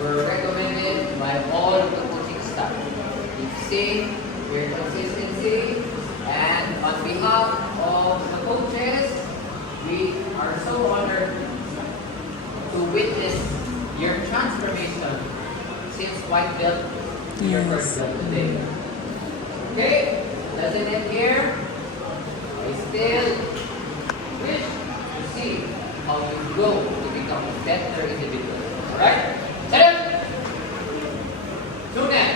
were recommended by all of the coaching staff. You've seen your consistency, and on behalf of the coaches, we are so honored to witness your transformation since white belt to your first belt today. Okay, doesn't end here. I still wish to see how you grow to become a better individual. Alright? Set up! Sunan!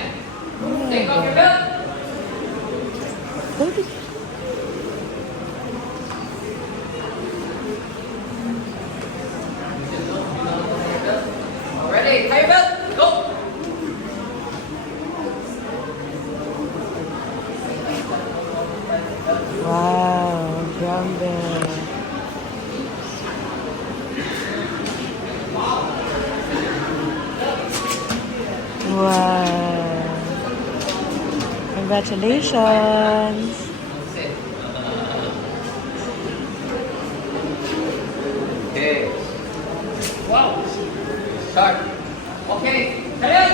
Take off your belt! Ready? Tie your belt! Go! Wow, grabe. Wow. Congratulations. Okay. Wow! Start. Okay. Karen!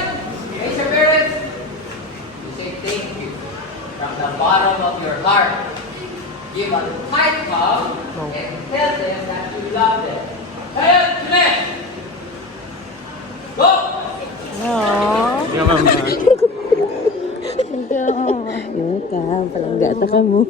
Face your parents. You say thank you from the bottom of your heart. Give a tight hug and tell them that you love them. Karen, connect! Go! No. Yeah, ma'am. Welcome. Welcome. Palangga ta ka mo.